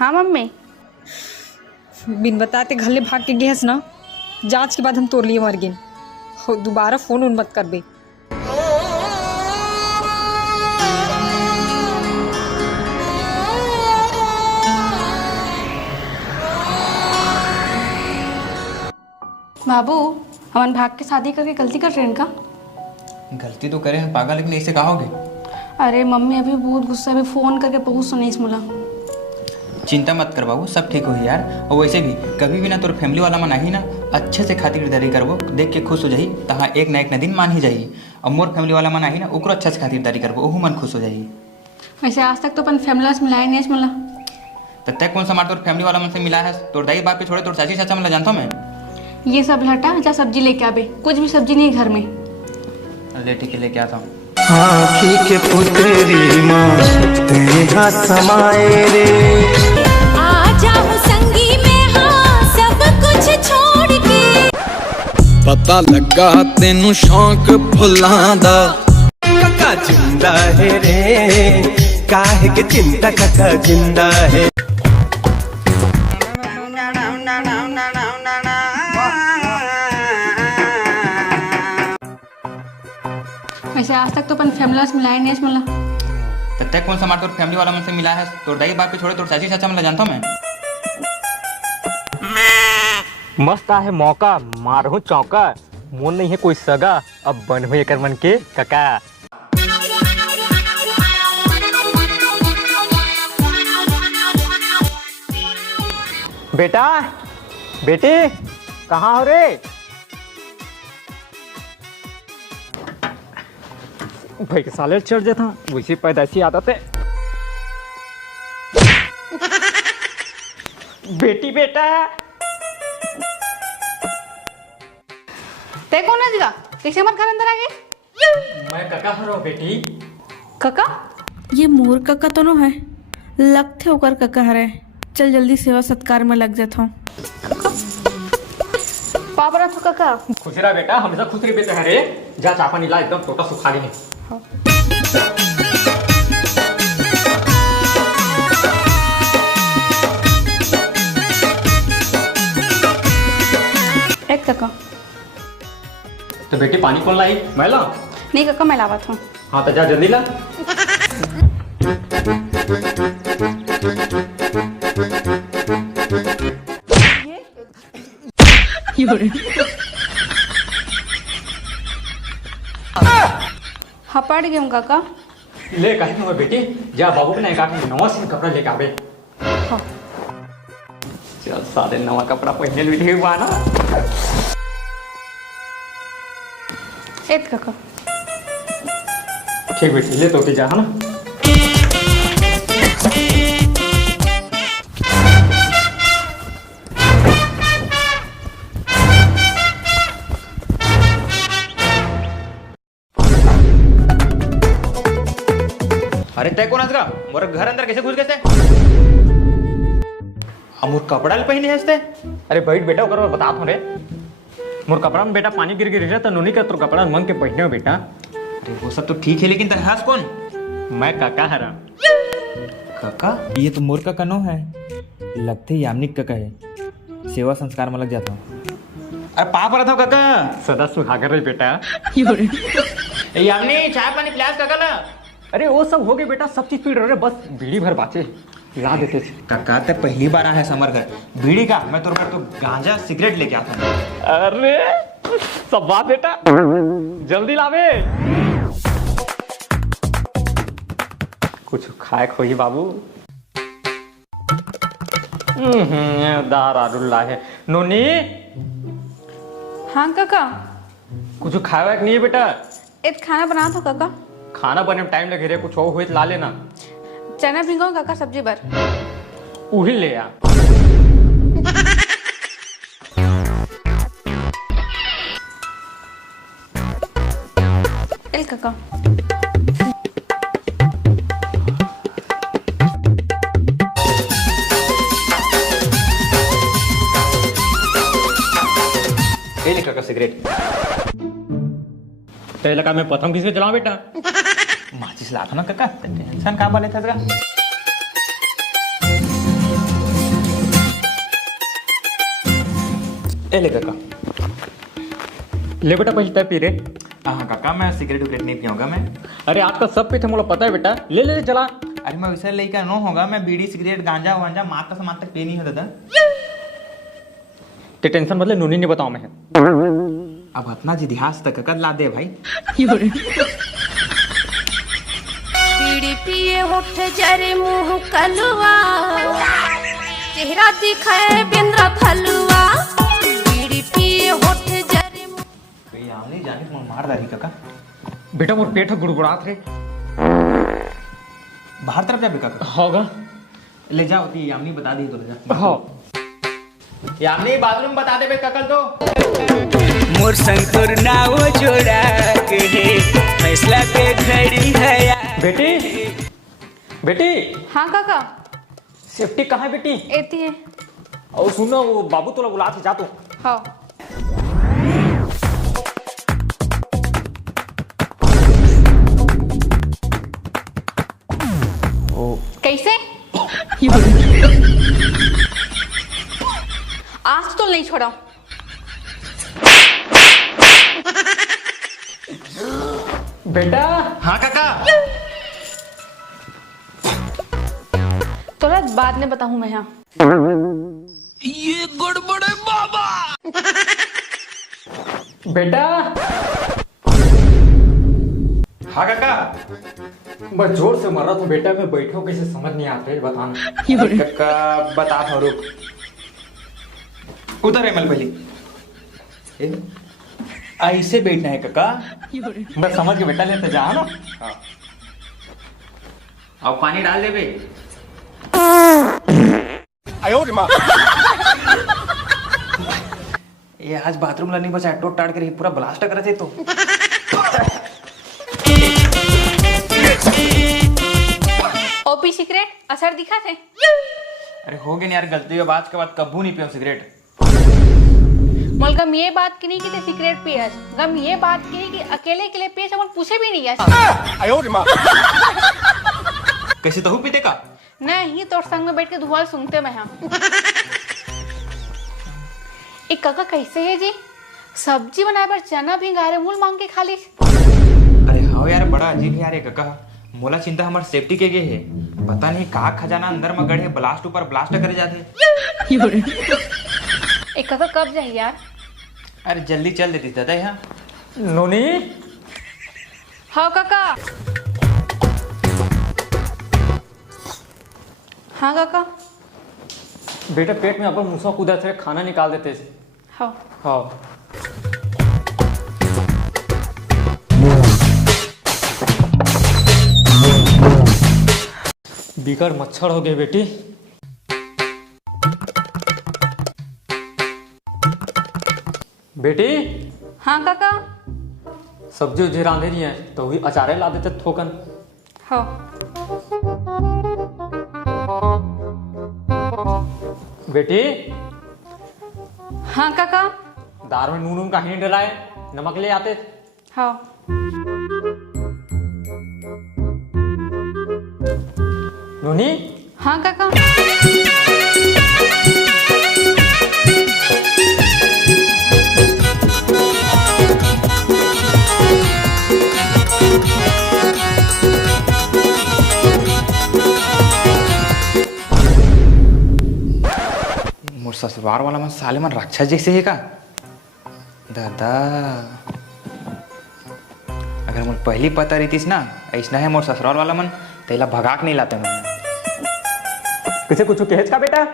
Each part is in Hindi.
हाँ मम्मी। बिन बताते घर ले भाग के गए ना, जांच के बाद हम तोड़ लिए मर गए हो। दोबारा फोन उन मत कर बे। बाबू हमन भाग के शादी करके गलती कर रहे हैं का? गलती तो करे हैं पागल, लेकिन ऐसे कहोगे? अरे मम्मी अभी बहुत गुस्सा है, फोन करके बहुत सुनी मुला। चिंता मत कर बाबू, सब ठीक हो यार। और वैसे भी कभी भी ना तोर फैमिली वाला मन आही ना, अच्छे से खातिरदारी करबो, देख के खुश हो जाही, तहाँ एक ना दिन मान ही जाही। और मोर फैमिली वाला मन आही ना, ओकरो अच्छा से खातिरदारी करबो, ओहू मन खुश हो जाही। वैसे आज तक तो अपन फैमिली से मिलाए नहीं मिला। तब तक कौन सा मार तोर फैमिली वाला मन से मिला है? तोर दाई बाप के छोड़े तोर चाची चाचा मतलब जानता हूँ मैं। ये सब हटा, जा सब्जी लेके आबे। कुछ भी सब्जी नहीं घर में। ले ठीक है, लेके आता हूँ। आँखी के पुतरी माँ तेरा समाए रे, आ जाऊं संगी में हाँ सब कुछ छोड़ के। पता लगा तेनू शौक भुलां दा, काका जिंदा है रे, काहे के चिंता काका जिंदा है। वैसे आज तक तो अपन फैमिली से मिलाए नहीं मिला। तब तक कौन सा मार तोर फैमिली वाला मन से मिला है? तोर दाई बाप के छोड़े तोर चाची चाचा मतलब जानता हूँ मैं। मस्त है मौका, मारहू चौका। मोन नहीं है कोई सगा, अब बन हुई एक मन के काका। बेटा बेटी कहाँ हो रे? भाई के साले चढ़ जाता, वैसी पैदाइशी आदत है। बेटी बेटा ते कौन है जगह? कैसे मत घर अंदर आ गए? मैं काका हो रहा हूँ बेटी। काका? ये मोर काका तो नो है, लगते होकर काका हरे। चल जल्दी सेवा सत्कार में लग जाता हूँ। पाप रहा था काका। खुश रहा बेटा, हमेशा खुश रही बेटा। हरे जा चापा नीला एकदम टोटा सुखा गई। एक काका। तो बेटी पानी कौन लाई? मैं ला? नहीं काका, मैं लावा था। हाँ तो जा जल्दी ला। हपड़ गए काका। ले कहीं हुआ बेटी, जा बाबू के नया नवा सिंह कपड़ा लेके आवे। हाँ। चल सारे नवा कपड़ा पहने लिए हुआ ना। एक काका। ठीक बेटी, ले तो के जा है ना। अरे तय कौन हंसगा? मोर घर अंदर कैसे घुस गए थे? मोर कपड़ा ले पहने हंसते? अरे बैठ बेटा, ओकर बता हूँ रे। मोर कपड़ा में बेटा पानी गिर रहा तो नोनी का तो कपड़ा मंग के पहने हो बेटा। अरे वो सब तो ठीक है, लेकिन तहस कौन? मैं काका हरा। काका? ये तो मोर काका नो है, लगते ही यामिनी काका है। सेवा संस्कार में लग जाता हूँ। अरे पाप रहा था काका। सदा सुहागर रही बेटा। यामिनी चाय पानी पिलास काका ला। अरे वो सब हो गए बेटा, सब चीज पी रहे, बस बीड़ी भर बाचे ला देते थे। काका ते पहली बार आया है समर घर, बीड़ी का मैं तोर पर तो गांजा सिगरेट लेके आता हूँ। अरे सब बात बेटा, जल्दी लावे। कुछ खाए खोई बाबू। दारुल्ला है। नोनी हाँ काका। कुछ खाए नहीं है बेटा? एक खाना बना था काका। खाना बने में टाइम लगे रे, कुछ और हुए तो ला लेना। चना भिगो काका सब्जी भर। उही ले आ। एल काका। ये ले काका सिगरेट। तेरे लगा मैं प्रथम किसके चलाऊं बेटा? माचिस ला था ना काका, टेंशन का बाले था ए ले काका। ले बेटा पहले तय पी रे। हाँ काका, मैं सिगरेट विगरेट नहीं पियूंगा मैं। अरे आज का सब पीते मुझे पता है बेटा, ले ले ले चला। अरे मैं वैसा लेकर नो होगा, मैं बीड़ी सिगरेट गांजा वांजा मात का सामान तक पी नहीं होता था। ते टेंशन मतलब नूनी नहीं बताऊं मैं। अब अपना इतिहास तक कद ला दे भाई। बीड़ी पिए उठ जरे मुंह कलुआ, चेहरा दिखाए बिंद्रा फलुआ। बीड़ी पिए उठ जरे कोई आम नहीं जाने तुम मार दारी काका। बेटा मोर पेट गुड़गुड़ात रे। बाहर तरफ जा बे काका। होगा ले जाओ ती यामनी बता दी तो ले जा। हाँ यामनी बाथरूम बता दे बे काका तो। मोर संतुर नाव जोड़ा के फैसला पे खड़ी है यार। बेटी बेटी हाँ काका, सेफ्टी कहाँ है बेटी? एती है। और सुनो वो बाबू तोला बुला के जा तू। हाँ कैसे? आज तो नहीं छोड़ा। बेटा हाँ काका। थोड़ा बाद में बताऊं मैं। यहाँ ये गड़बड़ है बाबा। बेटा हाँ काका। बस जोर से मर रहा था बेटा, मैं बैठो कैसे समझ नहीं आता है, बताना। काका बता था रुक। उधर है मलबली। ऐसे बैठना है काका। मैं समझ के बेटा लेते जा ना। अब पानी डाल दे बे। ये आज बाथरूम ला नहीं बचा, टोट टाट कर पूरा ब्लास्ट कर थे तो। ओपी सिगरेट असर दिखा थे। अरे हो गया यार गलती, अब आज के बाद कब्बू नहीं पियो सिगरेट। मोल गम ये बात की नहीं कि ते सिगरेट पियस, गम ये बात की नहीं कि अकेले के लिए पियस और पूछे भी नहीं यस। कैसे तो पीते का? नहीं तोर संग में बैठ के धुआं सूंघते मैं। हाँ एक काका कैसे है जी, सब्जी बनाए पर चना भिंगारे मूल मांग के खा ली। अरे हाँ यार बड़ा अजीब है यार ये काका। मोला चिंता हमार सेफ्टी के गे है, पता नहीं का खजाना अंदर में गड़े ब्लास्ट ऊपर ब्लास्ट करे जाते। एक काका कब जाए यार? अरे जल्दी चल देती दादा यहाँ। नोनी हाँ काका। हाँ काका। बेटा पेट में अपन मुसा कूदा से खाना निकाल देते। हाँ हाँ बीकर मच्छर हो गए बेटी। बेटी हाँ काका। सब्जी उजी रांधे नहीं है तो वही अचारे ला देते थोकन। हाँ बेटी हाँ काका। दाल में नून वून काहे नहीं डलाए, नमक ले आते। हाँ नूनी हाँ काका। मोर ससुराल वाला मन साले मन राक्षस जैसे है का दादा। अगर मुझे पहली पता रहतीस ना ऐसा है मोर ससुराल वाला मन, तेला भगाक नहीं लाते मन। किसे कुछ कहेज का बेटा?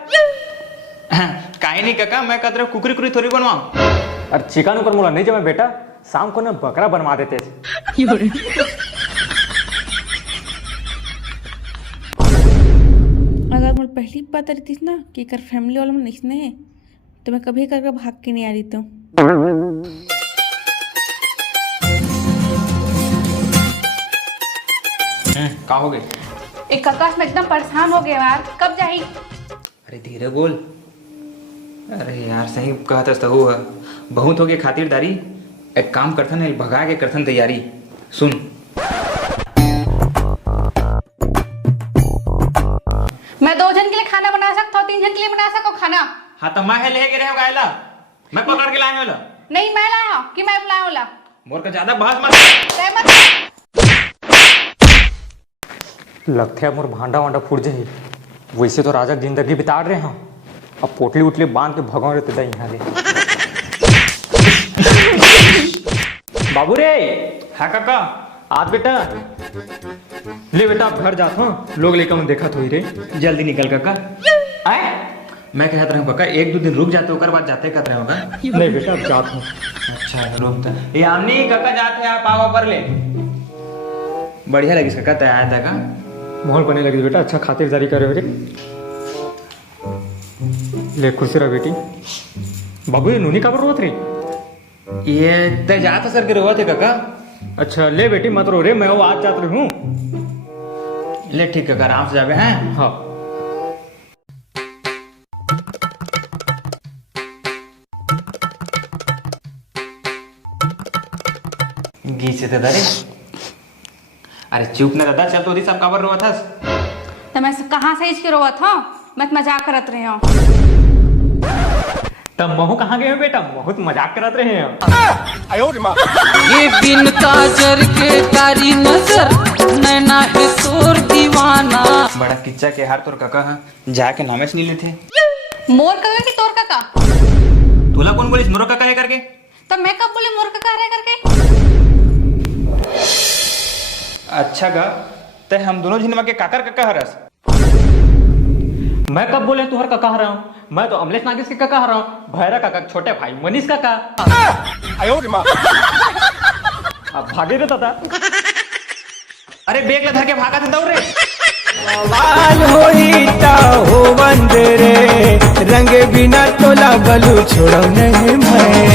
काहे नहीं काका, मैं कदर कुकरी कुकरी थोड़ी बनवाऊं। अरे चिकन ऊपर मुला नहीं जमे बेटा, शाम को ना बकरा बनवा देते। अगर मुझे पहली पता रहती ना कि कर फैमिली वालों में नहीं है तो मैं कभी करके भाग के नहीं आ रही तो। का हो गए? एक काका मैं एकदम परेशान हो गया यार, कब जाही? अरे धीरे बोल। अरे यार सही कहता तो हो बहुत हो गए खातिरदारी। एक काम करथन है भगा के करथन तैयारी। सुन मैं 2 जन के लिए खाना बना सकता हूँ, 3 जन के लिए बना सको खाना। हाँ तो मैं है ले रहे हो गायला। मैं पकड़ के लाया होला। नहीं मैं लाया हूँ कि मैं लाया होला। मोर का ज्यादा बहस मत। लगते है मोर भांडा वांडा फूट जाही। वैसे तो राजा जिंदगी बिता रहे हैं, अब पोटली उटली बांध के भगवान रहते दा यहाँ रे। बाबू रे। हाँ काका। आज बेटा ले बेटा अब घर जाता हूँ, लोग लेकर मैं देखा तो ही रे। जल्दी निकल काका। आए मैं कहता रहा काका 1-2 दिन रुक जाते होकर बाद जाते कहते रहे होगा। नहीं बेटा अब जाता हूँ। अच्छा रुकता ये आमनी काका जाते हैं आप आओ पर ले। बढ़िया लगी काका तैयार था का माहौल बने लगी बेटा, अच्छा खातिरदारी करे रे। ले खुशी रह बेटी। बाबू ये नूनी कब रोत रे? ये ते जाता सर के रोवा थे काका। अच्छा ले बेटी मत रो रे, मैं वो आज जात रही हूँ। ले ठीक काका आराम से जावे हैं। हाँ घी से दादा रे। अरे चुप ना दादा, चल तो दी सब काबर रोवा था। तो मैं कहाँ से इसके रोवा था, मैं तो मजाक करत रही हूँ। तब महू कहाँ गए हो बेटा? बहुत मजाक करत रहे हैं। ये बिन काजर के कारी नजर, नैना है तोर दीवाना। बड़ा किच्चा के हार तोर काका हाँ जाके नामे से नहीं लेते। मोर काका की तोर काका? तोला कौन बोलिस मोर काका है करके? तब मैं कब बोले मोर काका है करके? अच्छा गा ते हम दोनों झिनवा के काकर काका हरस। मैं कब बोले तुहर काका रहा हूँ? मैं तो अमलेश नागेश के काका रहा हूँ। भैरा काका छोटे भाई मनीष काका। अब भागे रे दादा। अरे बेग ला धर के भागा था दौड़ रे। लाल होई ता हो बंदरे, रंग बिना तोला बलू छोड़ो नहीं मैं।